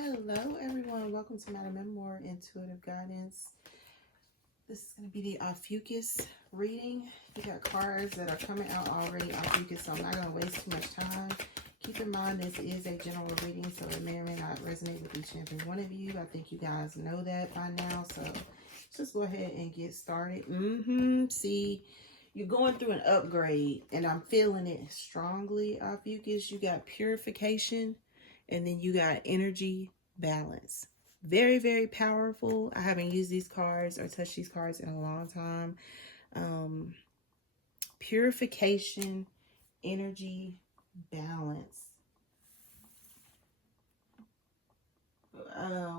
Hello everyone, welcome to MadamMemoir Intuitive Guidance. This is going to be the Ophiuchus reading. You got cards that are coming out already, Ophiuchus, so I'm not going to waste too much time. Keep in mind this is a general reading, so it may or may not resonate with each and every one of you. I think you guys know that by now, so let's just go ahead and get started. See, you're going through an upgrade, and I'm feeling it strongly, Ophiuchus. You got purification, and then you got energy balance. Very, very powerful. I haven't used these cards or touched these cards in a long time. Purification, energy balance.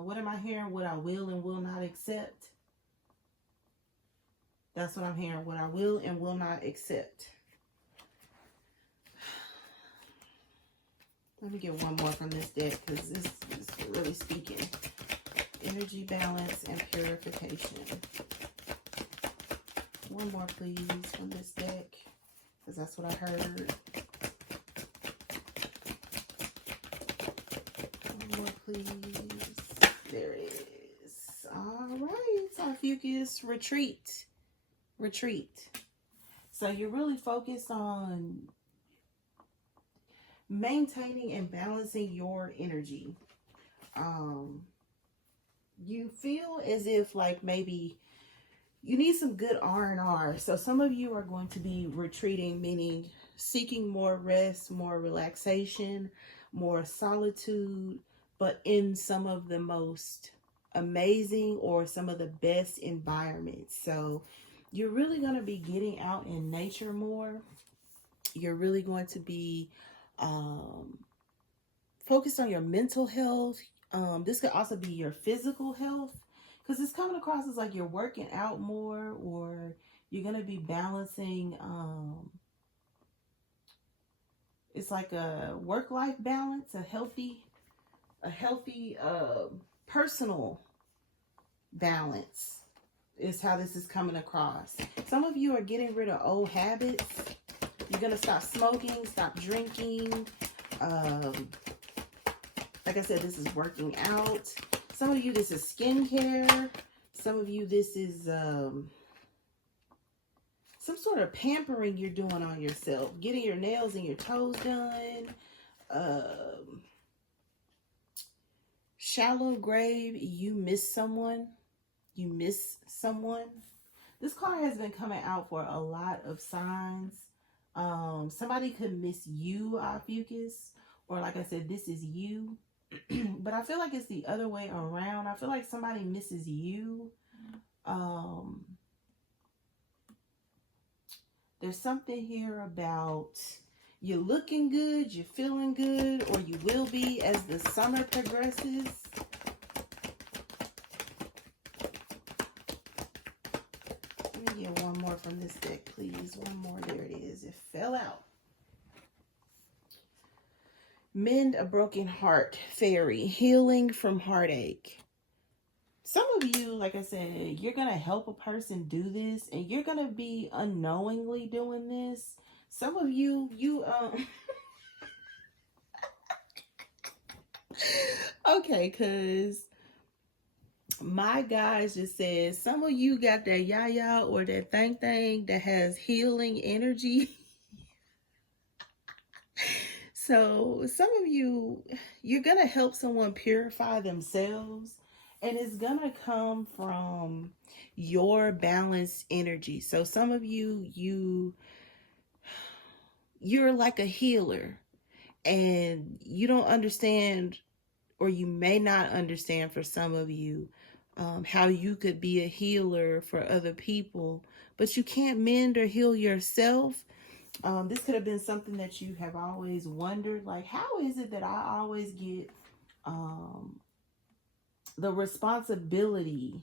What am I hearing? What I will and will not accept. That's what I'm hearing. What I will and will not accept. Let me get one more from this deck because this is really speaking. Energy balance and purification. One more, please, from this deck because that's what I heard. One more, please. There it is. All right. Ophiuchus, retreat. Retreat. So you're really focused on maintaining and balancing your energy. You feel as if like maybe you need some good R&R. So some of you are going to be retreating, meaning seeking more rest, more relaxation, more solitude, but in some of the most amazing or some of the best environments. So you're really going to be getting out in nature more. You're really going to be focused on your mental health. This could also be your physical health because it's coming across as like you're working out more, or you're going to be balancing. It's like a work-life balance, a healthy personal balance is how this is coming across. Some of you are getting rid of old habits. You're going to stop smoking, stop drinking. Like I said, this is working out. Some of you, this is skincare. Some of you, this is some sort of pampering you're doing on yourself. Getting your nails and your toes done. Shallow grave, you miss someone. You miss someone. This card has been coming out for a lot of signs. Somebody could miss you, Ophiuchus, or like I said, this is you. But I feel like it's the other way around. I feel like somebody misses you. There's something here about you're looking good, you're feeling good, or you will be as the summer progresses. Let me get one more from this deck, please. One more. There it is. It fell out. Mend a broken heart, fairy, healing from heartache. Some of you, like I said, you're going to help a person do this, and you're going to be unknowingly doing this. Some of you, okay, because my guys just said, some of you got that yaya or that thing that has healing energy. So some of you, you're going to help someone purify themselves, and it's going to come from your balanced energy. So some of you, you're like a healer, and you don't understand, or you may not understand for some of you, how you could be a healer for other people, but you can't mend or heal yourself. This could have been something that you have always wondered, like, how is it that I always get the responsibility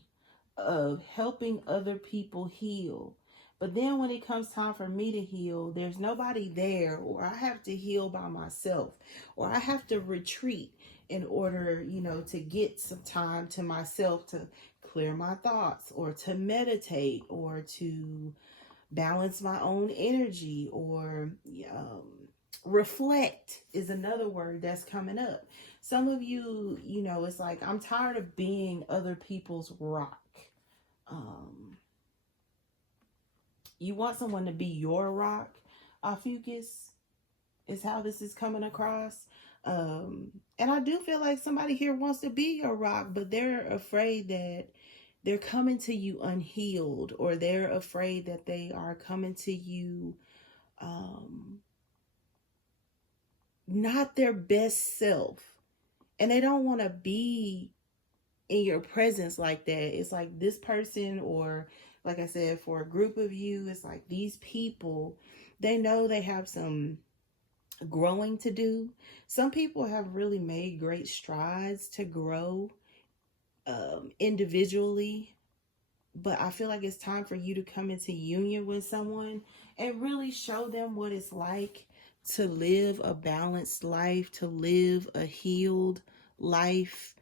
of helping other people heal, but then when it comes time for me to heal, there's nobody there, or I have to heal by myself, or I have to retreat in order, to get some time to myself to clear my thoughts, or to meditate, or to balance my own energy, or reflect is another word that's coming up. Some of you, you know, it's like, I'm tired of being other people's rock. You want someone to be your rock. Ophiuchus is how this is coming across. And I do feel like somebody here wants to be your rock, but they're afraid that they're coming to you unhealed, or they're afraid that they are coming to you not their best self. And they don't want to be in your presence like that. It's like this person, or like I said, for a group of you, it's like these people, they know they have some growing to do. Some people have really made great strides to grow individually, but I feel like it's time for you to come into union with someone and really show them what it's like to live a balanced life, to live a healed life,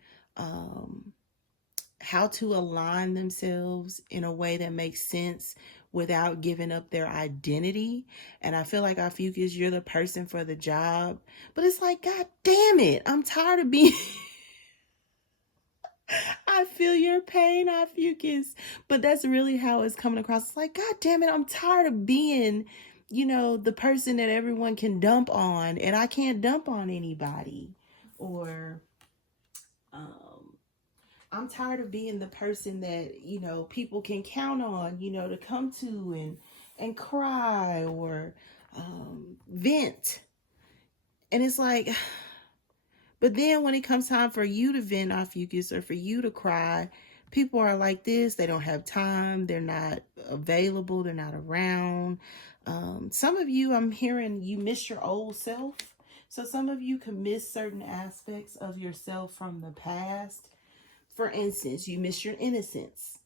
how to align themselves in a way that makes sense without giving up their identity. And I feel like, Ophiuchus, you're the person for the job, but it's like, God damn it, I'm tired of being I feel your pain, Ophiuchus, but that's really how it's coming across. It's like, God damn it, I'm tired of being, you know, the person that everyone can dump on, and I can't dump on anybody. Or I'm tired of being the person that, you know, people can count on, you know, to come to and cry or vent. And it's like, but then when it comes time for you to vent, Ophiuchus, or for you to cry, people are like this. They don't have time. They're not available. They're not around. Some of you, I'm hearing you miss your old self. So some of you can miss certain aspects of yourself from the past. For instance, you miss your innocence,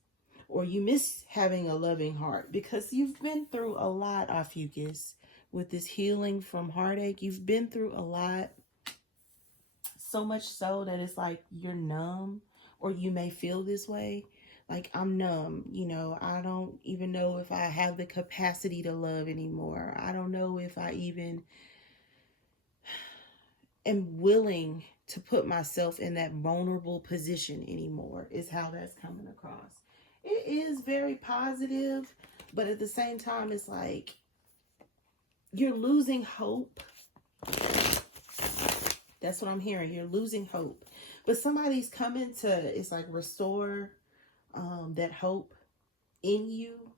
or you miss having a loving heart, because you've been through a lot, Ophiuchus, with this healing from heartache. You've been through a lot, so much so that it's like you're numb, or you may feel this way. Like, I'm numb, you know, I don't even know if I have the capacity to love anymore. I don't know if I even am willing to put myself in that vulnerable position anymore, is how that's coming across. It is very positive, but at the same time, it's like you're losing hope. That's what I'm hearing. You're losing hope. But somebody's coming to, it's like, restore that hope in you.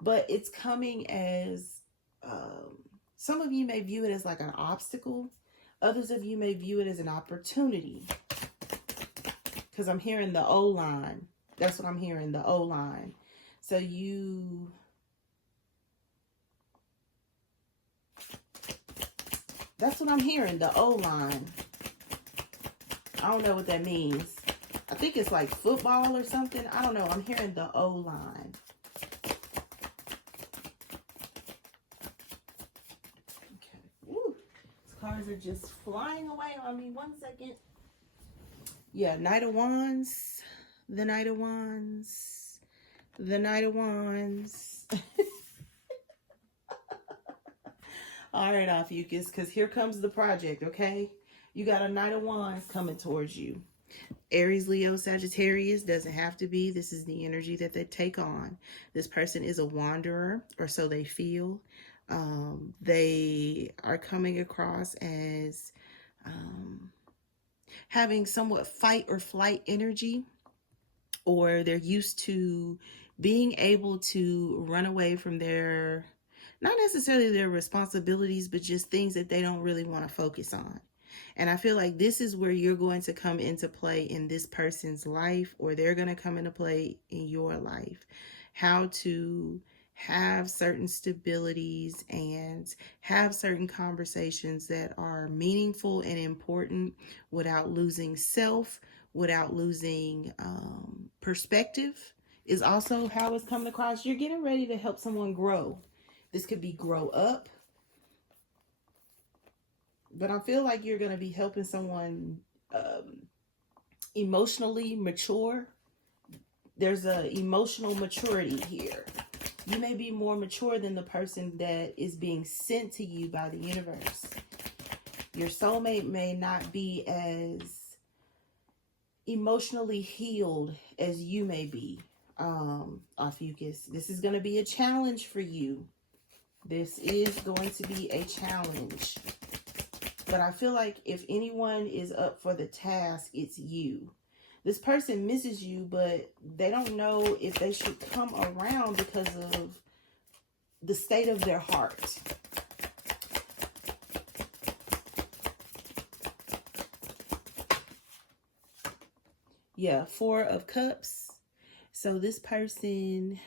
But it's coming as, some of you may view it as like an obstacle. Others of you may view it as an opportunity. Because I'm hearing the O line. That's what I'm hearing, the O line. So you... That's what I'm hearing, the O line. I don't know what that means. I think it's like football or something. I don't know. I'm hearing the O line. Okay. Woo. These cards are just flying away on me. 1 second. Yeah, Knight of Wands. The Knight of Wands. The Knight of Wands. All right, Ophiuchus, because here comes the project, okay? You got a Knight of Wands coming towards you. Aries, Leo, Sagittarius, doesn't have to be. This is the energy that they take on. This person is a wanderer, or so they feel. They are coming across as having somewhat fight or flight energy, or they're used to being able to run away from their, not necessarily their responsibilities, but just things that they don't really want to focus on. And I feel like this is where you're going to come into play in this person's life, or they're going to come into play in your life. How to have certain stabilities and have certain conversations that are meaningful and important without losing self, without losing perspective, is also how it's coming across. You're getting ready to help someone grow. This could be grow up. But I feel like you're going to be helping someone emotionally mature. There's a emotional maturity here. You may be more mature than the person that is being sent to you by the universe. Your soulmate may not be as emotionally healed as you may be, Ophiuchus. This is going to be a challenge for you. This is going to be a challenge. But I feel like if anyone is up for the task, it's you. This person misses you, but they don't know if they should come around because of the state of their heart. Yeah, Four of Cups. So this person,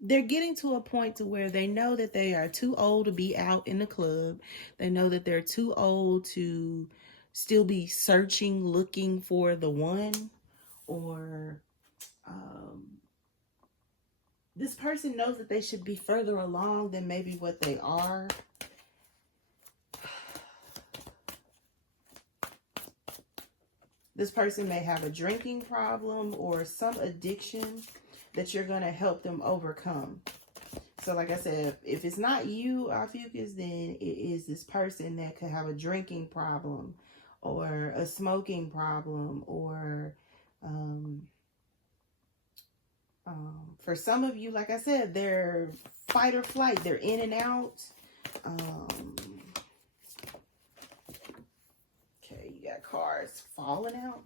they're getting to a point to where they know that they are too old to be out in the club. They know that they're too old to still be searching, looking for the one. Or this person knows that they should be further along than maybe what they are. This person may have a drinking problem or some addiction that you're going to help them overcome. So like I said, if it's not you, Ophiuchus, then it is this person that could have a drinking problem or a smoking problem, or for some of you, like I said, they're fight or flight. They're in and out. Okay, you got cards falling out.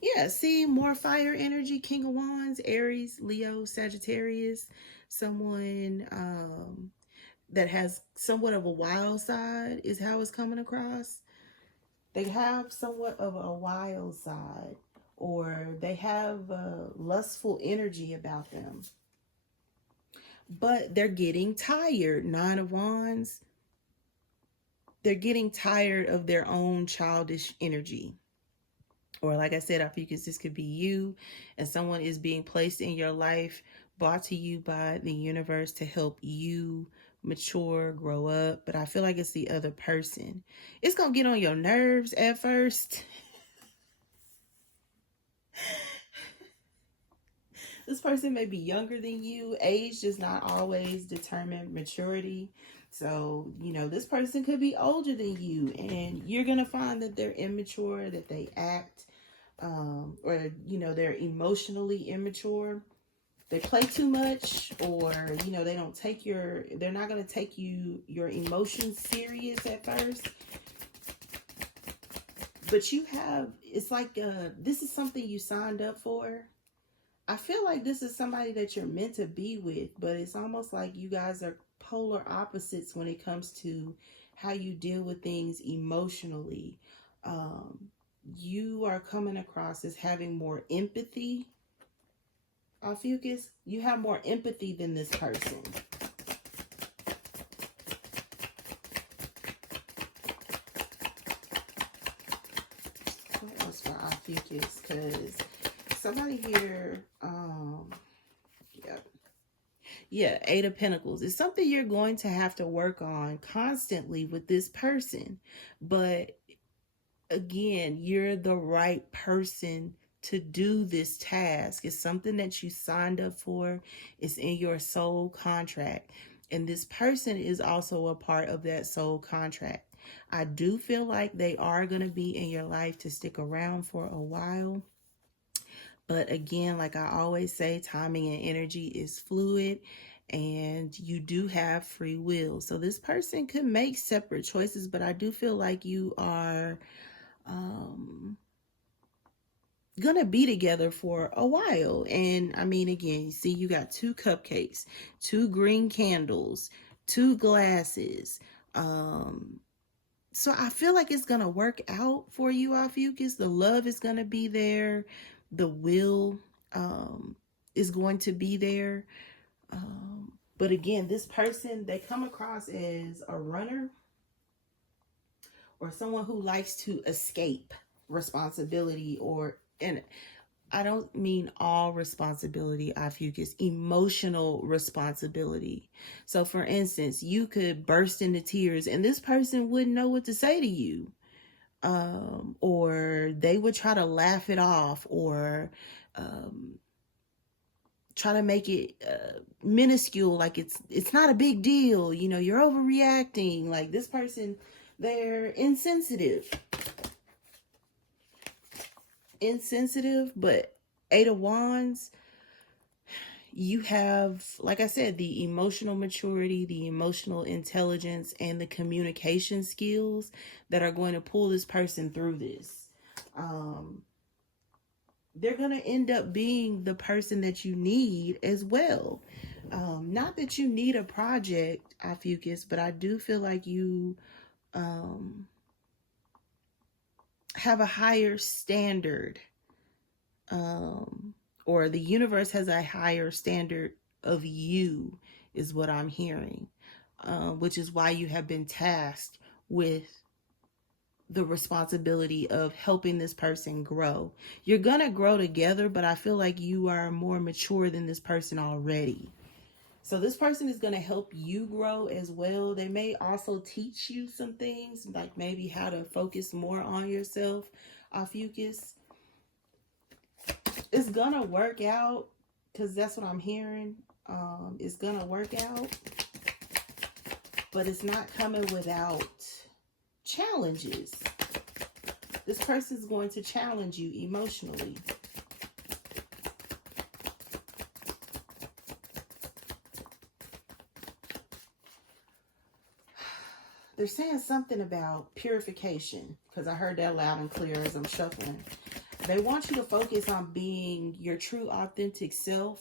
Yeah, see, more fire energy. King of Wands, Aries, Leo, Sagittarius. Someone that has somewhat of a wild side is how it's coming across. They have somewhat of a wild side, or they have lustful energy about them. But they're getting tired. Nine of Wands. They're getting tired of their own childish energy. Or like I said, Ophiuchus, this could be you, and someone is being placed in your life, brought to you by the universe to help you mature, grow up. But I feel like it's the other person. It's going to get on your nerves at first. This person may be younger than you. Age does not always determine maturity. So, this person could be older than you, and you're going to find that they're immature, that they act, or, they're emotionally immature. They play too much, or, they don't take they're not going to take your emotions serious at first. But it's like, this is something you signed up for. I feel like this is somebody that you're meant to be with, but it's almost like you guys are polar opposites when it comes to how you deal with things emotionally. You are coming across as having more empathy. Ophiuchus, you have more empathy than this person. What else for Ophiuchus? Because somebody here, yeah, Eight of Pentacles. It's something you're going to have to work on constantly with this person. But again, you're the right person to do this task. It's something that you signed up for. It's in your soul contract. And this person is also a part of that soul contract. I do feel like they are going to be in your life to stick around for a while. But again, like I always say, timing and energy is fluid, and you do have free will. So this person could make separate choices, but I do feel like you are gonna be together for a while. And I mean, again, you see, you got two cupcakes, two green candles, two glasses. So I feel like it's gonna work out for you, Ophiuchus. The love is gonna be there. The will is going to be there. But again, this person, they come across as a runner or someone who likes to escape responsibility, and I don't mean all responsibility, Ophiuchus, emotional responsibility. So for instance, you could burst into tears and this person wouldn't know what to say to you. Or they would try to laugh it off, or try to make it minuscule, like it's not a big deal. You know, you're overreacting. Like this person, they're insensitive. But Eight of Wands, you have, like I said, the emotional maturity, the emotional intelligence, and the communication skills that are going to pull this person through this. They're going to end up being the person that you need as well. Not that you need a project, Ophiuchus, but I do feel like you have a higher standard, or the universe has a higher standard of you, is what I'm hearing, which is why you have been tasked with the responsibility of helping this person grow. You're gonna grow together, but I feel like you are more mature than this person already. So this person is gonna help you grow as well. They may also teach you some things, like maybe how to focus more on yourself, Ophiuchus. It's gonna work out, because that's what I'm hearing. It's gonna work out, but it's not coming without challenges. This person is going to challenge you emotionally. They're saying something about purification, because I heard that loud and clear as I'm shuffling. They want you to focus on being your true authentic self.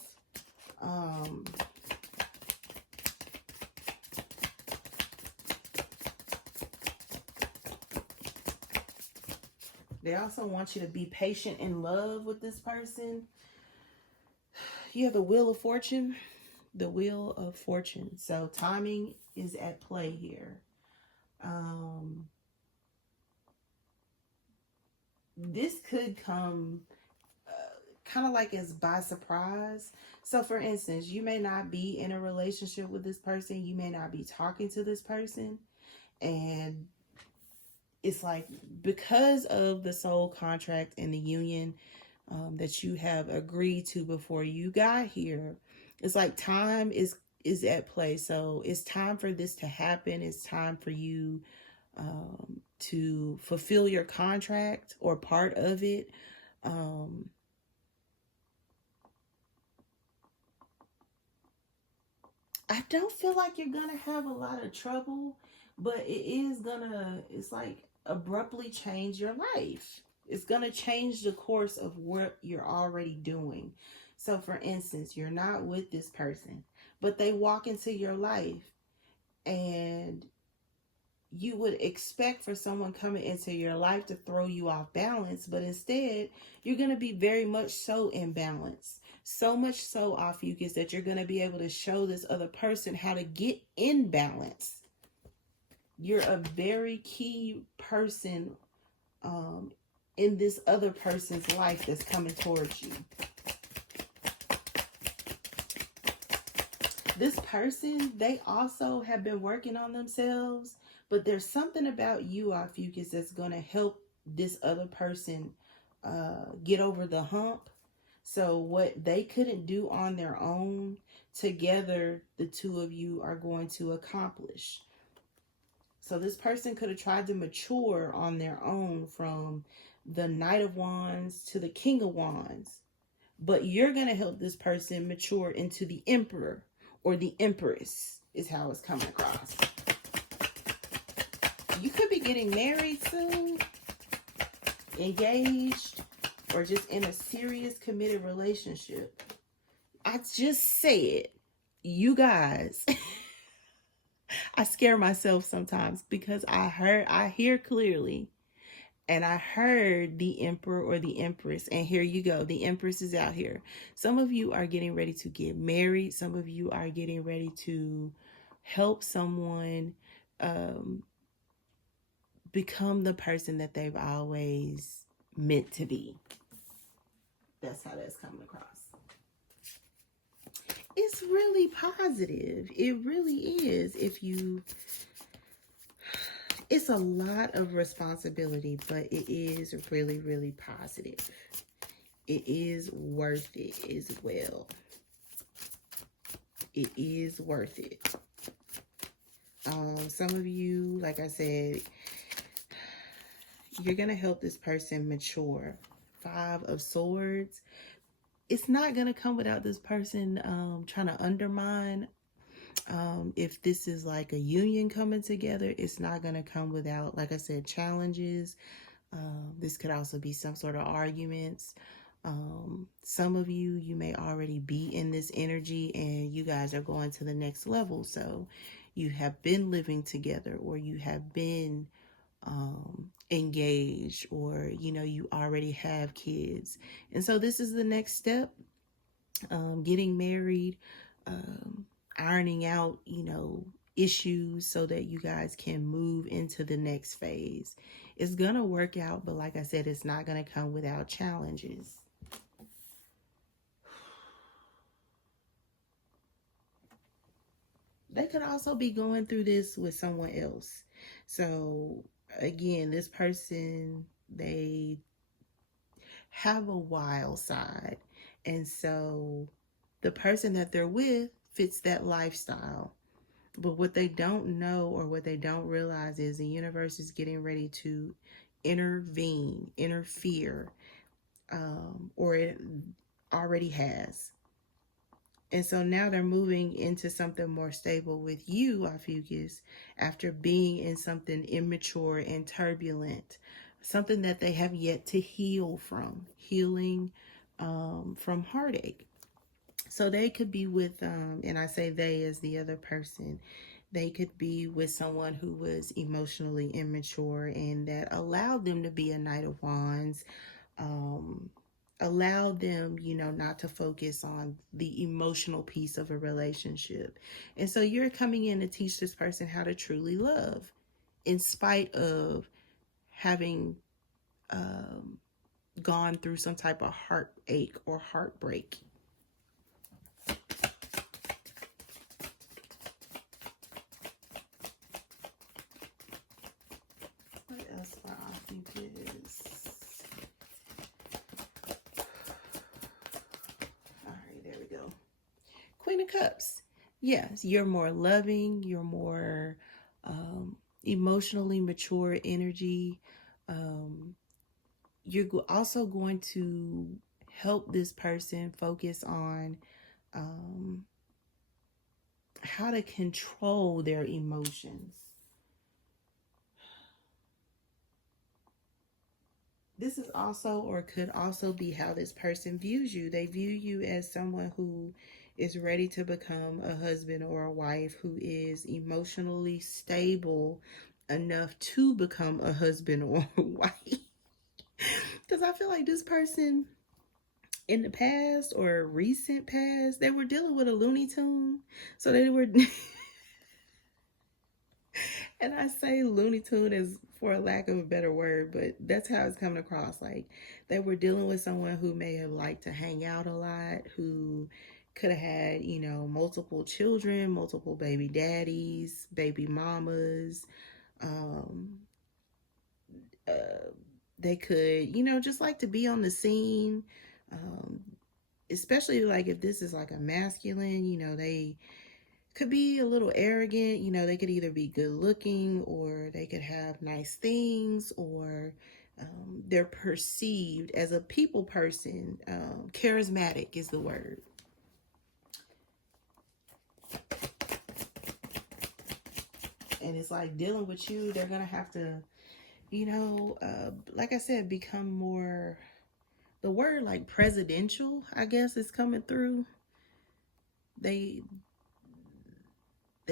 They also want you to be patient in love with this person. You have the Wheel of Fortune. The Wheel of Fortune. So timing is at play here. This could come kind of like as by surprise. So for instance, you may not be in a relationship with this person. You may not be talking to this person. And it's like, because of the soul contract and the union that you have agreed to before you got here, it's like time is at play. So it's time for this to happen. It's time for you to fulfill your contract or part of it. I don't feel like you're gonna have a lot of trouble, but it's like abruptly change your life. It's gonna change the course of what you're already doing. So for instance, you're not with this person, but they walk into your life, and you would expect for someone coming into your life to throw you off balance, but instead you're going to be very much so in balance. So much so, Ophiuchus, that you're going to be able to show this other person how to get in balance. You're a very key person in this other person's life that's coming towards you. This person, they also have been working on themselves, but there's something about you, Ophiuchus, that's going to help this other person get over the hump. So what they couldn't do on their own, together, the two of you are going to accomplish. So this person could have tried to mature on their own from the Knight of Wands to the King of Wands. But you're going to help this person mature into the Emperor or the Empress, is how it's coming across. You could be getting married soon, engaged, or just in a serious committed relationship. I just said, you guys, I scare myself sometimes because I hear clearly, and I heard the Emperor or the Empress, and here you go. The Empress is out here. Some of you are getting ready to get married. Some of you are getting ready to help someone become the person that they've always meant to be. That's how that's coming across. It's really positive. It really is. It's a lot of responsibility, but it is really, really positive. It is worth it as well. It is worth it. Some of you, like I said, you're going to help this person mature. 5 of Swords. It's not going to come without this person trying to undermine. If this is like a union coming together, it's not going to come without, like I said, challenges. This could also be some sort of arguments. Some of you, you may already be in this energy and you guys are going to the next level. So you have been living together, or you have been engaged, or, you know, you already have kids. And so this is the next step, getting married, ironing out, you know, issues so that you guys can move into the next phase. It's going to work out, but like I said, it's not going to come without challenges. They could also be going through this with someone else. So again, this person, they have a wild side. And so the person that they're with fits that lifestyle. But what they don't know, or what they don't realize, is the universe is getting ready to interfere, or it already has. And so now they're moving into something more stable with you, Ophiuchus, after being in something immature and turbulent, something that they have yet to heal from, healing from heartache. So they could be with, and I say they as the other person, they could be with someone who was emotionally immature and that allowed them to be a Knight of Wands, allowed them, you know, not to focus on the emotional piece of a relationship. And so you're coming in to teach this person how to truly love, in spite of having gone through some type of heartache or heartbreak. What else for Ophiuchus? All right, there we go. Queen of Cups. Yes, you're more loving, you're more emotionally mature energy. You're also going to help this person focus on how to control their emotions. This is also, or could also be, how this person views you. They view you as someone who is ready to become a husband or a wife, who is emotionally stable enough to become a husband or a wife. Because I feel like this person in the past, or recent past, they were dealing with a Looney Tune. So they were... And I say Looney Tune as for a lack of a better word, but that's how it's coming across. Like, they were dealing with someone who may have liked to hang out a lot, who could have had, you know, multiple children, multiple baby daddies, baby mamas. They could, you know, just like to be on the scene. Especially like if this is like a masculine, you know, they could be a little arrogant. You know, they could either be good looking, or they could have nice things, or they're perceived as a people person. Charismatic is the word. And it's like dealing with you, they're going to have to, you know, like I said, become more, the word like presidential, I guess, is coming through. They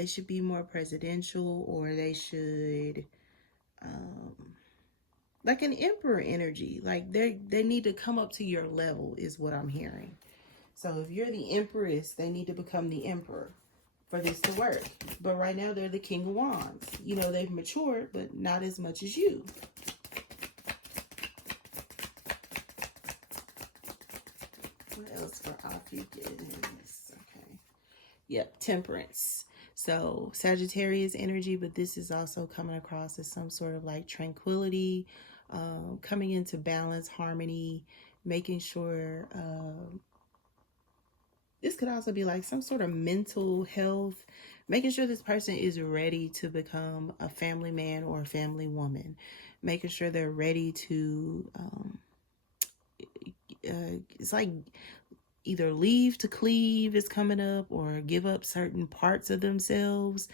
should be more presidential, or they should, like an emperor energy. Like they need to come up to your level is what I'm hearing. So if you're the empress, they need to become the emperor for this to work. But right now they're the King of Wands. You know, they've matured, but not as much as you. What else for Ophiuchus? Okay. Yep, Temperance. So Sagittarius energy, but this is also coming across as some sort of like tranquility, coming into balance, harmony, making sure This could also be like some sort of mental health, making sure this person is ready to become a family man or a family woman, making sure they're ready to, it's like either leave to cleave is coming up or give up certain parts of themselves.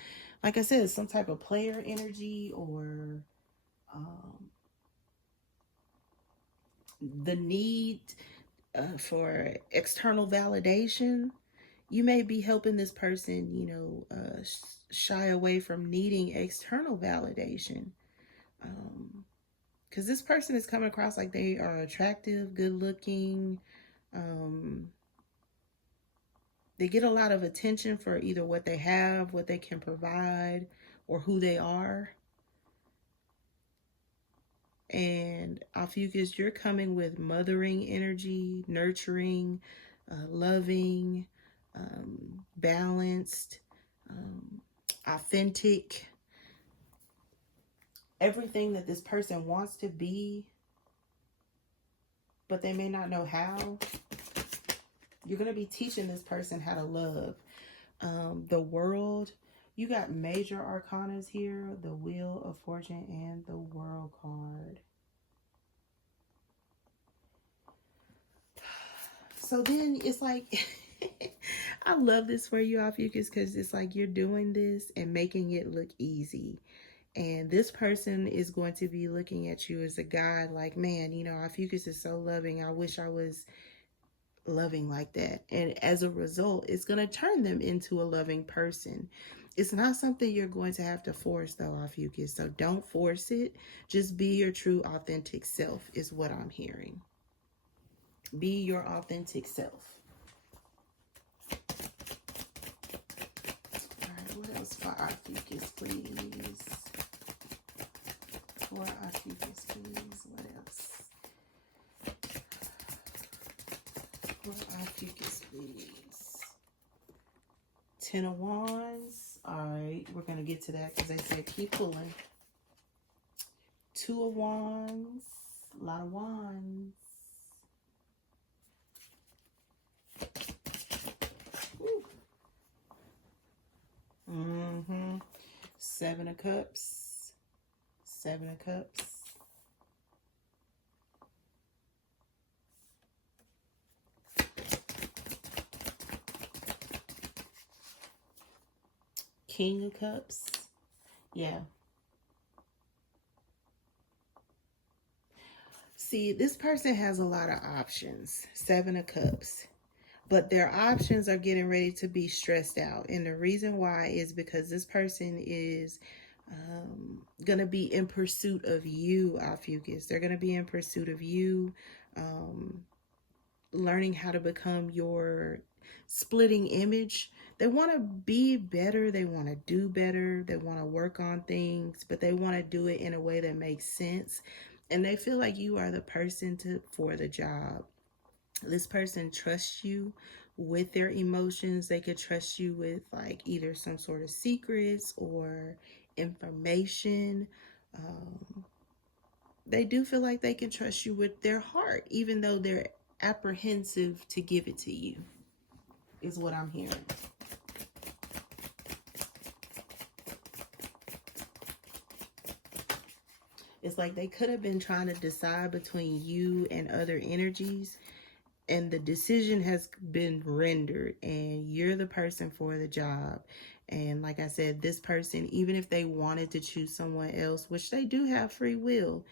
Like I said, some type of player energy or the need for external validation. You may be helping this person, shy away from needing external validation. Because this person is coming across like they are attractive, good looking. They get a lot of attention for either what they have, what they can provide, or who they are. And Ophiuchus, you're coming with mothering energy, nurturing, loving, balanced, authentic. Everything that this person wants to be, but they may not know how. You're going to be teaching this person how to love. The world, you got major arcanas here, the Wheel of Fortune and the World card. So then it's like, I love this for you, Ophiuchus, because it's like you're doing this and making it look easy. And this person is going to be looking at you as a guy like, man, Ophiuchus is so loving. I wish I was loving like that. And as a result, it's going to turn them into a loving person. It's not something you're going to have to force, though, Ophiuchus. So don't force it. Just be your true, authentic self is what I'm hearing. Be your authentic self. All right, what else for Ophiuchus, please? For Ophiuchus, please. What else? For Ophiuchus, please. 10 of Wands. All right, we're going to get to that because they said keep pulling. 2 of Wands. A lot of wands. Mm-hmm. 7 of Cups. 7 of Cups. King of Cups. Yeah. See, this person has a lot of options. 7 of Cups. But their options are getting ready to be stressed out. And the reason why is because this person is going to be in pursuit of you, Ophiuchus. They're going to be in pursuit of you, learning how to become your splitting image. They want to be better. They want to do better. They want to work on things, but they want to do it in a way that makes sense. And they feel like you are the person for the job. This person trusts you with their emotions. They could trust you with like either some sort of secrets or information. They do feel like they can trust you with their heart, even though they're apprehensive to give it to you, is what I'm hearing. It's like they could have been trying to decide between you and other energies, and the decision has been rendered and you're the person for the job. And like I said, this person, even if they wanted to choose someone else, which they do have free will,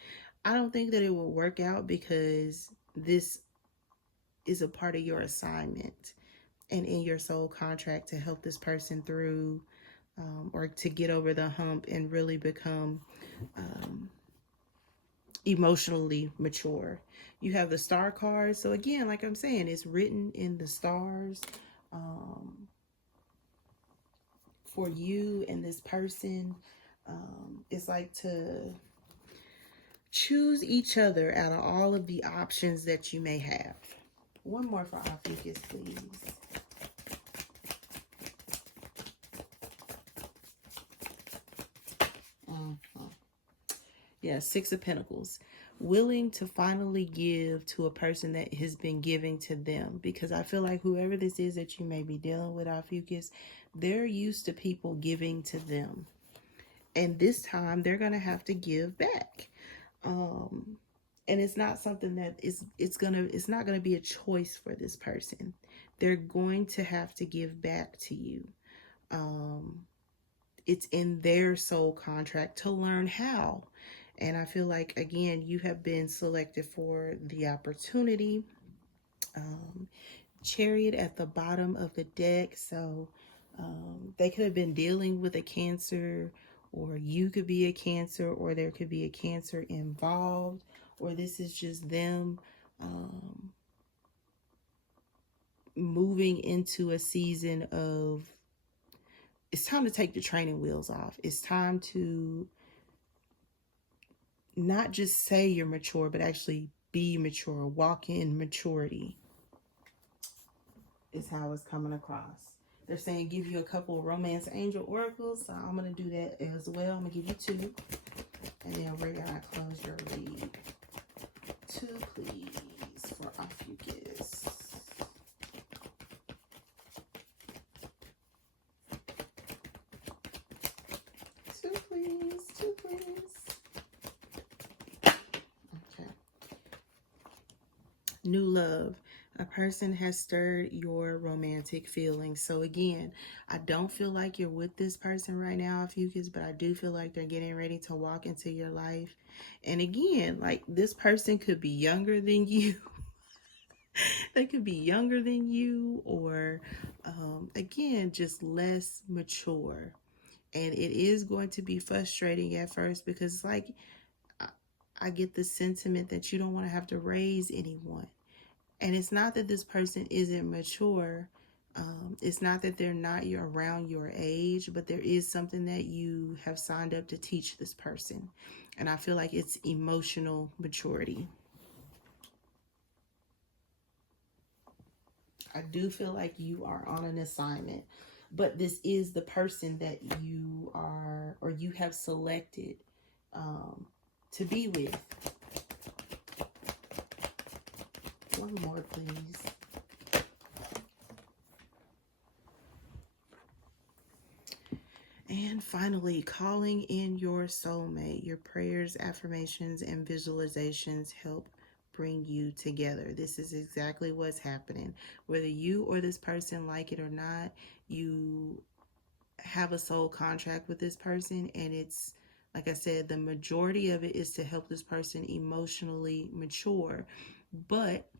I don't think that it will work out because this is a part of your assignment and in your soul contract to help this person through or to get over the hump and really become emotionally mature. You have the star card. So again, like I'm saying, it's written in the stars for you and this person. It's like to choose each other out of all of the options that you may have. One more for Ophiuchus, please. Yeah, Six of Pentacles. Willing to finally give to a person that has been giving to them. Because I feel like whoever this is that you may be dealing with, Ophiuchus, they're used to people giving to them. And this time they're going to have to give back. And it's not something that it's not going to be a choice for this person. They're going to have to give back to you. It's in their soul contract to learn how. And I feel like, again, you have been selected for the opportunity. Chariot at the bottom of the deck. So they could have been dealing with a Cancer, or you could be a Cancer, or there could be a Cancer involved, or this is just them moving into a season of, it's time to take the training wheels off. It's time to not just say you're mature, but actually be mature. Walk in maturity is how it's coming across. They're saying give you a couple of romance angel oracles. So I'm going to do that as well. I'm going to give you 2. And then we're going to close your read. 2, please, for Ophiuchus. 2, please. 2, please. Okay. New love. A person has stirred your romantic feelings. So again, I don't feel like you're with this person right now, Ophiuchus, but I do feel like they're getting ready to walk into your life. And again, like, this person could be younger than you. They could be younger than you, or again, just less mature. And it is going to be frustrating at first, because like, I get the sentiment that you don't want to have to raise anyone. And it's not that this person isn't mature. It's not that they're not around your age, but there is something that you have signed up to teach this person. And I feel like it's emotional maturity. I do feel like you are on an assignment, but this is the person that you are, or you have selected to be with. One more, please. And finally, calling in your soulmate. Your prayers, affirmations, and visualizations help bring you together. This is exactly what's happening. Whether you or this person like it or not, you have a soul contract with this person, and it's, like I said, the majority of it is to help this person emotionally mature. But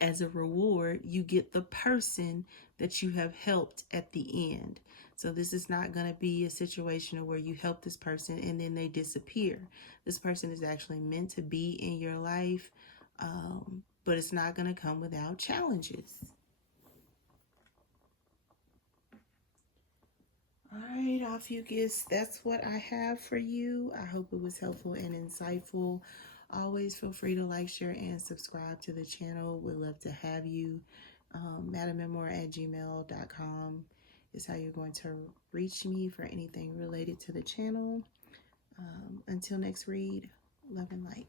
as a reward, you get the person that you have helped at the end. So this is not going to be a situation where you help this person and then they disappear. This person is actually meant to be in your life, but it's not going to come without challenges. All right, Ophiuchus, that's what I have for you. I hope it was helpful and insightful. Always feel free to like, share, and subscribe to the channel. We'd love to have you. MadamMemoir@gmail.com is how you're going to reach me for anything related to the channel. Until next read, love and light.